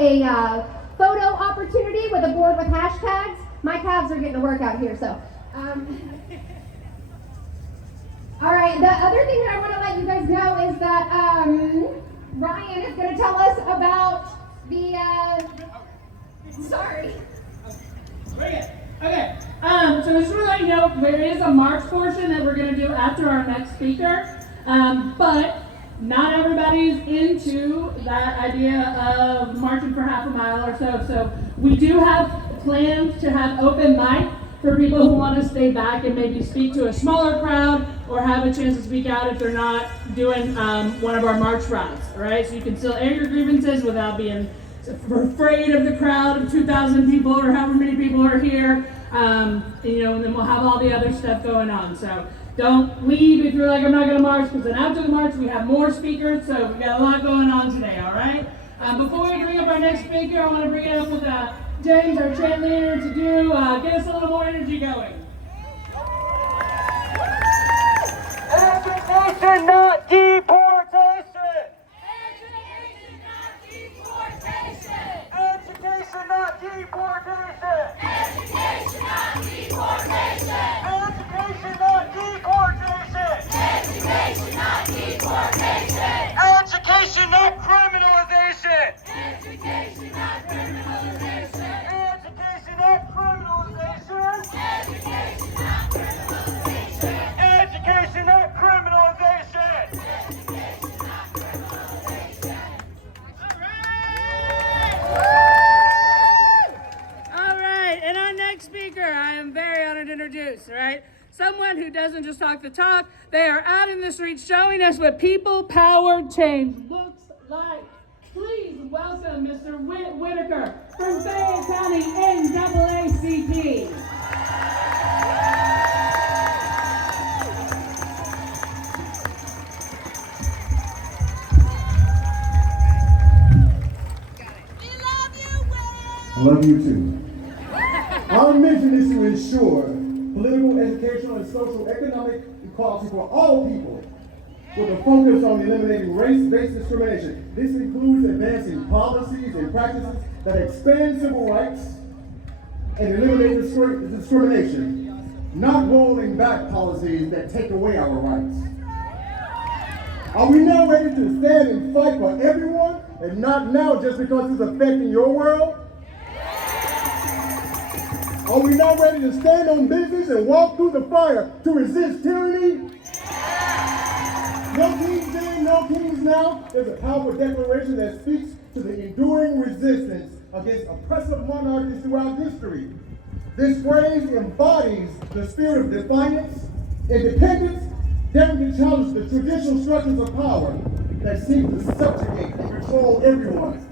a photo opportunity with a board with hashtags. My calves are getting a workout here, so. All right, the other thing that I want to let you guys know is that Rian is going to tell us about the, sorry. Okay, so just to let you know, there is a march portion that we're going to do after our next speaker, but not everybody's into that idea of marching for half a mile or so. So we do have plans to have open mic for people who want to stay back and maybe speak to a smaller crowd or have a chance to speak out if they're not doing one of our march routes, all right? So you can still air your grievances without being afraid of the crowd of 2,000 people or however many people are here, and then we'll have all the other stuff going on. So don't leave if you're like, I'm not going to march, because then after the march we have more speakers, so we've got a lot going on today, all right? Before we bring up our next speaker, I want to bring it up with James, our chant leader, to get us a little more energy going. Education, not deportation! Education, not deportation! Education, not deportation! Education, not deportation! Education, not deportation! Education, not deportation! Education, not criminalization! Education, not criminalization! Education, not criminalization! Education, not criminalization! Education, not criminalization! Education, not criminalization! All right, and our next speaker, I am very honored to introduce, all right? Someone who doesn't just talk the talk, they are out in the streets showing us what people-powered change looks like. Please welcome Mr. Whit Whitaker from Fayette County NAACP. I love you too. Our mission is to ensure political, educational, and social economic equality for all people with a focus on eliminating race-based discrimination. This includes advancing policies and practices that expand civil rights and eliminate discrimination, not rolling back policies that take away our rights. Are we now ready to stand and fight for everyone and not now just because it's affecting your world? Are we now ready to stand on business and walk through the fire to resist tyranny? No kings then, no kings now is a powerful declaration that speaks to the enduring resistance against oppressive monarchies throughout history. This phrase embodies the spirit of defiance, independence, daring to challenge the traditional structures of power that seek to subjugate and control everyone.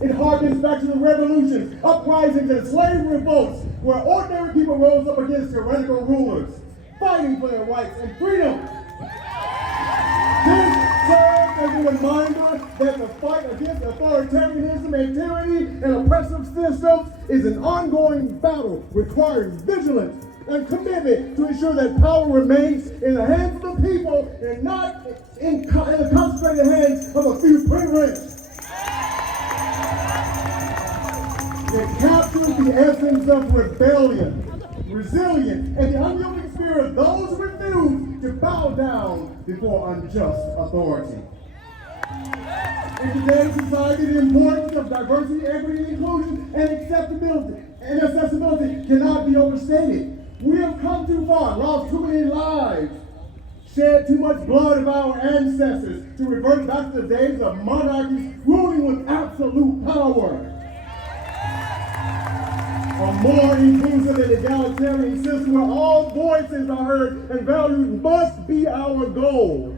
It harkens back to the revolutions, uprisings, and slave revolts where ordinary people rose up against tyrannical rulers, fighting for their rights and freedom. This serves as a reminder that the fight against authoritarianism and tyranny and oppressive systems is an ongoing battle requiring vigilance and commitment to ensure that power remains in the hands of the people and not in the concentrated hands of a few privileged. It captures the essence of rebellion, resilience, and the unyielding spirit of those who refuse to bow down before unjust authority. In today's society, the importance of diversity, equity, inclusion, and accessibility cannot be overstated. We have come too far, lost too many lives, shed too much blood of our ancestors to revert back to the days of monarchies ruling with absolute power. A more inclusive and egalitarian system where all voices are heard and valued must be our goal.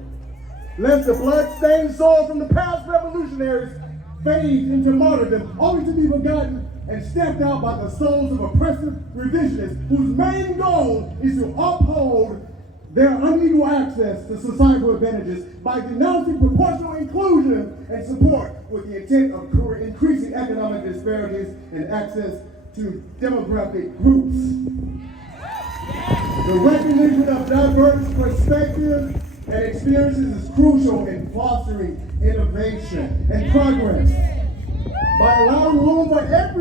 Lest the blood-stained soul from the past revolutionaries fade into martyrdom, only to be forgotten and stamped out by the souls of oppressive revisionists whose main goal is to uphold their unequal access to societal advantages by denouncing proportional inclusion and support with the intent of increasing economic disparities and access to demographic groups. The recognition of diverse perspectives and experiences is crucial in fostering innovation and progress. By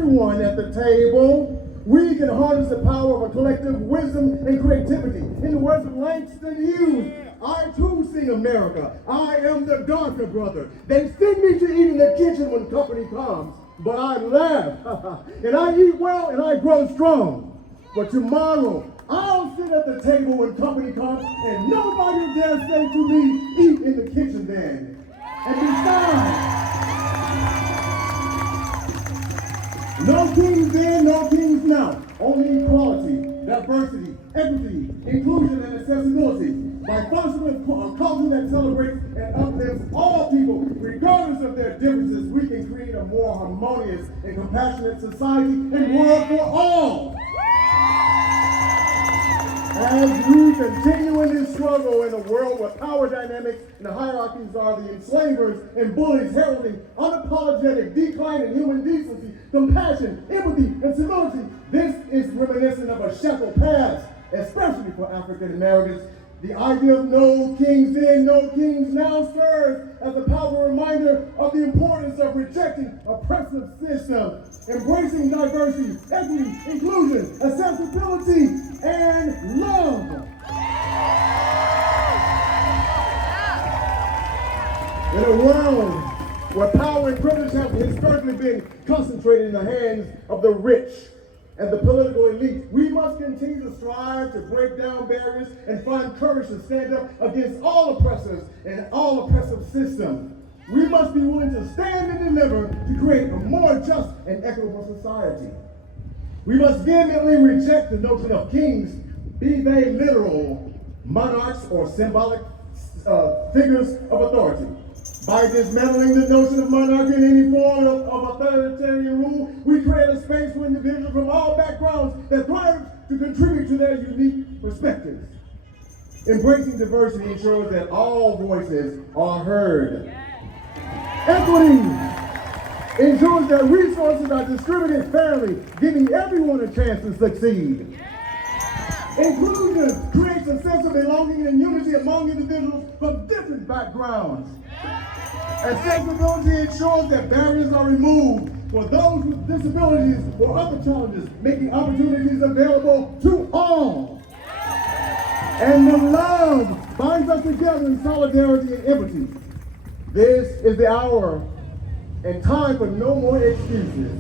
everyone at the table, we can harness the power of a collective wisdom and creativity. In the words of Langston Hughes, I too sing America. I am the darker brother. They send me to eat in the kitchen when company comes, but I laugh, and I eat well, and I grow strong. But tomorrow, I'll sit at the table when company comes, and nobody will dare say to me, eat in the kitchen then. And besides, no kings then, no kings now. Only equality, diversity, equity, inclusion, and accessibility. By fostering a culture that celebrates and uplifts all people, regardless of their differences, we can create a more harmonious and compassionate society and world for all. As we continue in this struggle in a world where power dynamics and the hierarchies are the enslavers and bullies heralding unapologetic decline in human decency, compassion, empathy, and civility, this is reminiscent of a shackled past, especially for African Americans. The idea of no kings then, no kings now serves as a powerful reminder of the importance of rejecting oppressive systems, embracing diversity, equity, inclusion, accessibility, and love. In a world where power and privilege have historically been concentrated in the hands of the rich and the political elite, we must continue to strive to break down barriers and find courage to stand up against all oppressors and all oppressive systems. We must be willing to stand and deliver to create a more just and equitable society. We must vehemently reject the notion of kings, be they literal monarchs or symbolic figures of authority. By dismantling the notion of monarchy in any form of authoritarian rule, we create a space for individuals from all backgrounds that thrive to contribute to their unique perspectives. Embracing diversity ensures that all voices are heard. Equity ensures that resources are distributed fairly, giving everyone a chance to succeed. Inclusion creates a sense of belonging and unity among individuals from different backgrounds. Accessibility ensures that barriers are removed for those with disabilities or other challenges, making opportunities available to all. And the love binds us together in solidarity and empathy. This is the hour and time for no more excuses.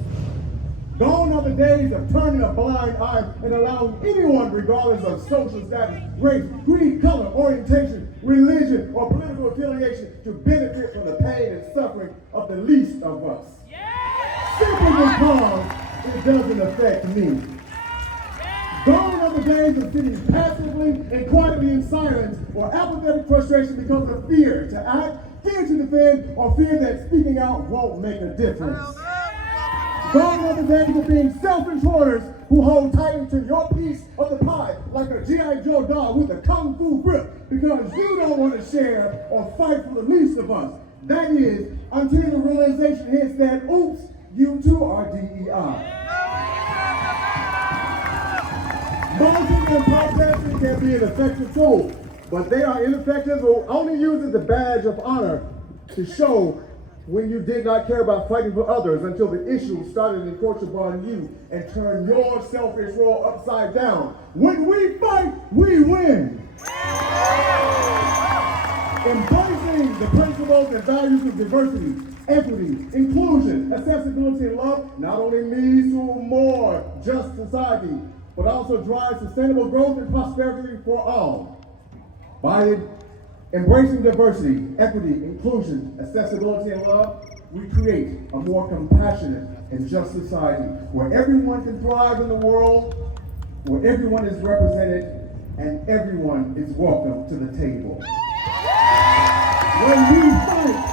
Gone are the days of turning a blind eye and allowing anyone, regardless of social status, race, creed, color, orientation, religion, or political affiliation, to benefit from the pain and suffering of the least of us. Simply because it doesn't affect me. Gone are the days of sitting passively and quietly in silence or apathetic frustration because of fear to act, fear to defend, or fear that speaking out won't make a difference. Gone are the days of being selfish hoarders who hold tightly to your piece of the pie like a G.I. Joe dog with a kung fu grip because you don't want to share or fight for the least of us. That is, until the realization hits that, oops, you too are DEI. Marching and protesting can be an effective tool, but they are ineffective or only used as a badge of honor to show when you did not care about fighting for others until the issue started to encroach upon you and turn your selfish role upside down. When we fight, we win. Embracing the principles and values of diversity, equity, inclusion, accessibility, and love not only leads to a more just society, but also drives sustainable growth and prosperity for all. By embracing diversity, equity, inclusion, accessibility, and love, we create a more compassionate and just society where everyone can thrive in the world, where everyone is represented, and everyone is welcome to the table. When we fight,